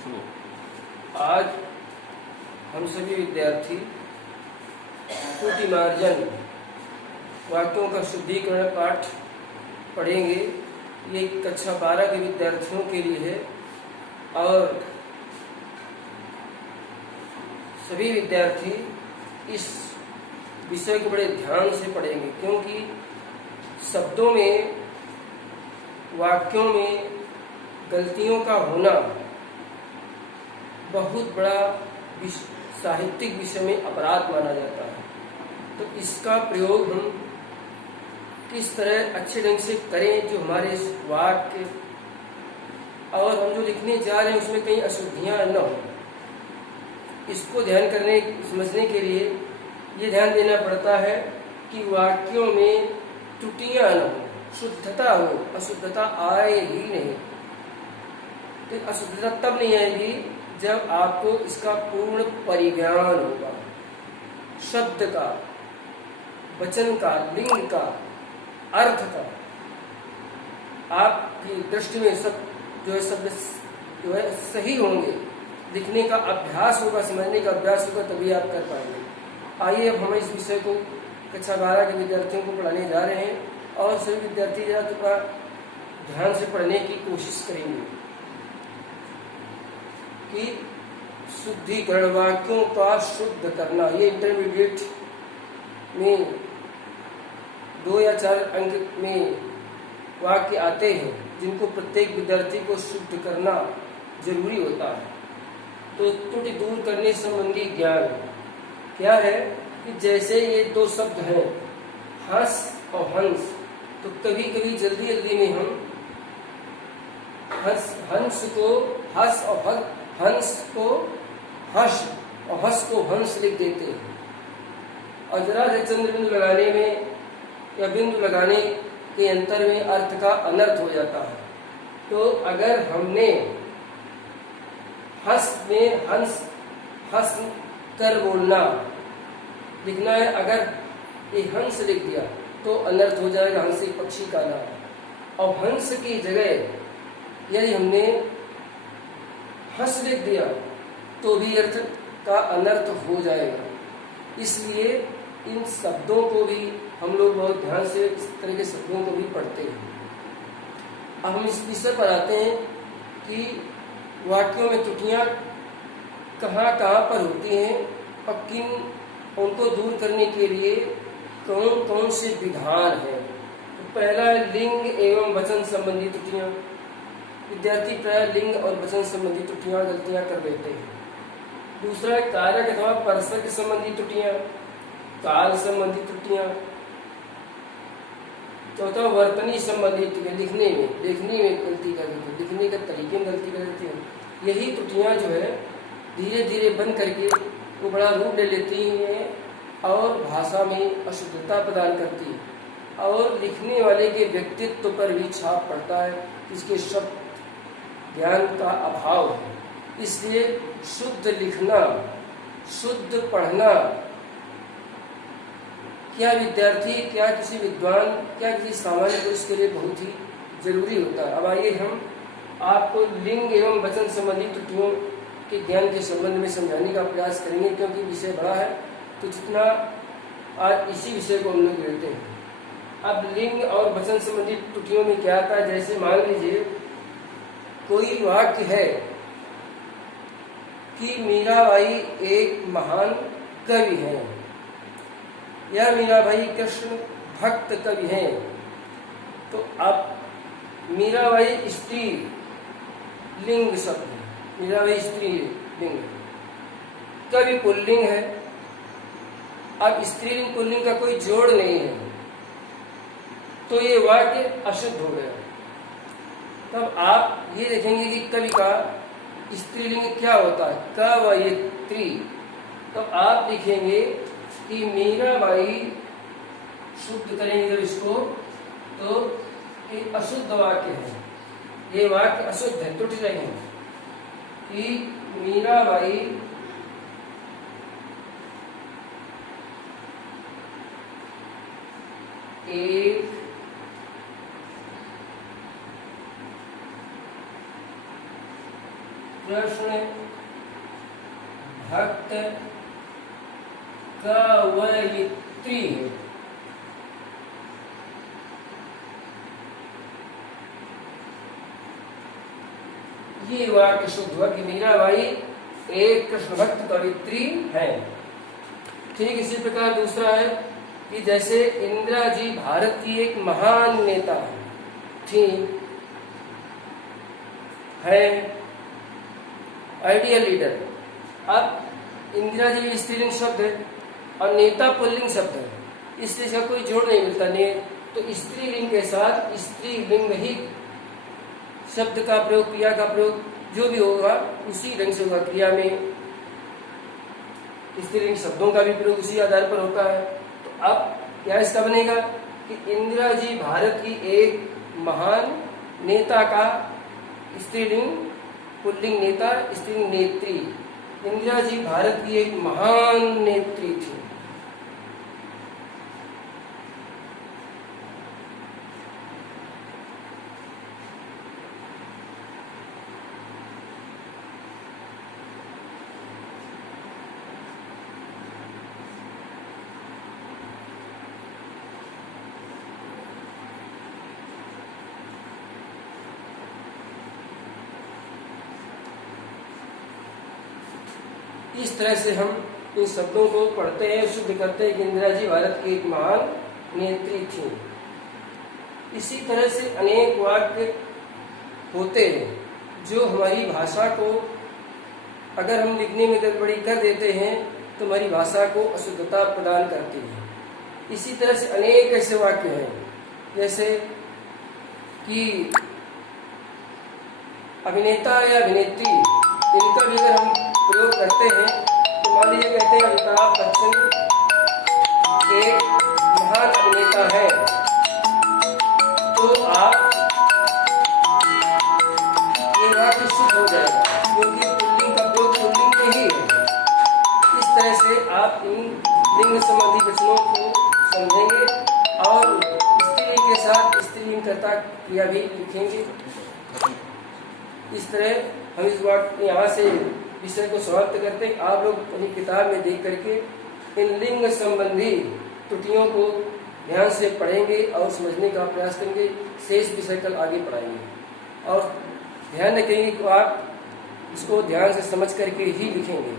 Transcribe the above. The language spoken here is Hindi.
आज हम सभी विद्यार्थी त्रुटि मार्जन वाक्यों का शुद्धिकरण पाठ पढ़ेंगे। ये कक्षा 12 के विद्यार्थियों के लिए है और सभी विद्यार्थी इस विषय को बड़े ध्यान से पढ़ेंगे, क्योंकि शब्दों में, वाक्यों में गलतियों का होना बहुत बड़ा साहित्यिक विषय में अपराध माना जाता है। तो इसका प्रयोग हम किस तरह अच्छे ढंग से करें जो हमारे इस वाक्य और हम जो लिखने जा रहे हैं उसमें कहीं अशुद्धियां न हो, इसको ध्यान करने समझने के लिए ये ध्यान देना पड़ता है कि वाक्यों में त्रुटियां न हो, शुद्धता हो, अशुद्धता आए ही नहीं। तो अशुद्धता तब नहीं आएगी जब आपको इसका पूर्ण परिज्ञान होगा। शब्द का, वचन का, लिंग का, अर्थ का आपकी दृष्टि में सब शब्द जो है सही होंगे। लिखने का अभ्यास होगा, समझने का अभ्यास होगा, तभी आप कर पाएंगे। आइए अब हम इस विषय को कक्षा 12 के विद्यार्थियों को पढ़ाने जा रहे हैं और सभी विद्यार्थी थोड़ा ध्यान से पढ़ने की कोशिश करेंगे कि शुद्धिकरण, वाक्यों का शुद्ध करना। ये इंटरमीडिएट में 2 या 4 अंक में वाक्य आते हैं जिनको प्रत्येक विद्यार्थी को शुद्ध करना जरूरी होता है। तो त्रुटि दूर करने संबंधी ज्ञान क्या है कि जैसे ये 2 शब्द हैं हंस और हंस, तो कभी कभी जल्दी जल्दी में हम हंस को हंस और हंस को हर्ष और हंस को हंस लिख देते हैं, और जरा से चंद्र बिंदु लगाने में या बिंदु लगाने के अंतर में अर्थ का अनर्थ हो जाता है। तो अगर हमने हंस में हंस कर बोलना लिखना है, अगर ये हंस लिख दिया तो अनर्थ हो जाएगा, हंस एक पक्षी का नाम। और हंस की जगह यदि हमने हंस लिख दिया तो भी अर्थ का अनर्थ हो जाएगा। इसलिए इन शब्दों को भी हम लोग बहुत ध्यान से इस तरह के शब्दों को भी पढ़ते हैं। अब हम इस विषय पर आते हैं कि वाक्यों में त्रुटियां कहाँ पर होती हैं और किन उनको दूर करने के लिए कौन कौन से विधान हैं। तो पहला है लिंग एवं वचन संबंधी त्रुटियां। विद्यार्थी प्राय लिंग और वचन संबंधी त्रुटियां, गलतियां कर देते हैं। दूसरा है कारक अथवा परसक संबंधी त्रुटियां, काल संबंधी त्रुटियां। चौथा वर्तनी संबंधी त्रुटियां, लिखने में गलती कर देते हैं, लिखने के तरीके में गलती कर देते हैं। यही त्रुटियां जो है धीरे धीरे बन करके वो बड़ा रूप ले लेती हैं और भाषा में अशुद्धता प्रदान करती है और लिखने वाले के व्यक्तित्व पर भी छाप पड़ता है, इसके शब्द ज्ञान का अभाव है। इसलिए शुद्ध लिखना, शुद्ध पढ़ना क्या विद्यार्थी, क्या किसी विद्वान, क्या किसी सामान्य पुरुष के लिए बहुत ही जरूरी होता है। अब आइए हम आपको लिंग एवं वचन संबंधी त्रुटियों के ज्ञान के संबंध में समझाने का प्रयास करेंगे, क्योंकि विषय बड़ा है। तो जितना आज इसी विषय को हम लोग लेते हैं। अब लिंग और वचन संबंधी त्रुटियों में क्या आता है, जैसे मान लीजिए कोई वाक्य है कि मीराबाई एक महान कवि हैं या मीराबाई कृष्ण भक्त कवि हैं। तो अब मीराबाई स्त्री लिंग शब्द है, मीराबाई स्त्री लिंग, कवि पुल्लिंग है। अब स्त्रीलिंग पुल्लिंग का कोई जोड़ नहीं है, तो ये वाक्य अशुद्ध हो गया। तब आप ये देखेंगे कि कवि का स्त्रीलिंग क्या होता है, कवयित्री। तो आप लिखेंगे कि मीराबाई, शुद्ध करेंगे जब इसको तो एक अशुद्ध वाक्य है, ये वाक्य अशुद्ध है, टूट जाएंगे कि मीराबाई एक कृष्ण भक्त कवयित्री है। ये वाक्य शुद्ध हुआ कि मीराबाई एक कृष्ण भक्त कवयित्री है। ठीक इसी प्रकार दूसरा है कि जैसे इंदिरा जी भारत की एक महान नेता थी, है आइडियल लीडर। अब इंदिरा जी स्त्रीलिंग शब्द है और नेता पुल्लिंग शब्द है, इसलिए इसका कोई जोड़ नहीं मिलता। ने तो स्त्रीलिंग के साथ स्त्रीलिंग ही शब्द का प्रयोग, क्रिया का प्रयोग जो भी होगा उसी ढंग से होगा। क्रिया में स्त्रीलिंग शब्दों का भी प्रयोग उसी आधार पर होता है। तो अब क्या इसका बनेगा कि इंदिरा जी भारत की एक महान नेता का स्त्रीलिंग पुल्लिंग नेता, स्त्रीलिंग नेत्री। इंदिरा जी भारत की एक महान नेत्री थी। इस तरह से हम इन शब्दों को पढ़ते हैं, शुद्ध करते हैं कि इंदिरा जी भारत की एक महान नेत्री थी। इसी तरह से अनेक वाक्य होते हैं जो हमारी भाषा को अगर हम लिखने में गड़बड़ी कर देते हैं तो हमारी भाषा को अशुद्धता प्रदान करती है। इसी तरह से अनेक ऐसे वाक्य हैं जैसे कि अभिनेता या अभिनेत्री, इनका भी अगर हम प्रयोग करते हैं तो मान लीजिए कहते हैं अमिताभ बच्चन एक महान अभिनेता है, तो आप ये वाक्य शुद्ध हो जाएगा क्योंकि पुल्लिंग का प्रयोग पुल्लिंग में ही है। इस तरह से आप इन लिंग संबंधी वचनों को समझेंगे और स्त्रीलिंग के साथ स्त्रीलिंग कर्ता क्रिया भी लिखेंगे। इस तरह हम इस वाक्य यहाँ से विषय को समाप्त करते हैं। आप लोग अपनी किताब में देख करके इन लिंग संबंधी त्रुटियों को ध्यान से पढ़ेंगे और समझने का प्रयास करेंगे। शेष विषय कल आगे पढ़ाएंगे और ध्यान रखेंगे कि आप इसको ध्यान से समझ करके ही लिखेंगे।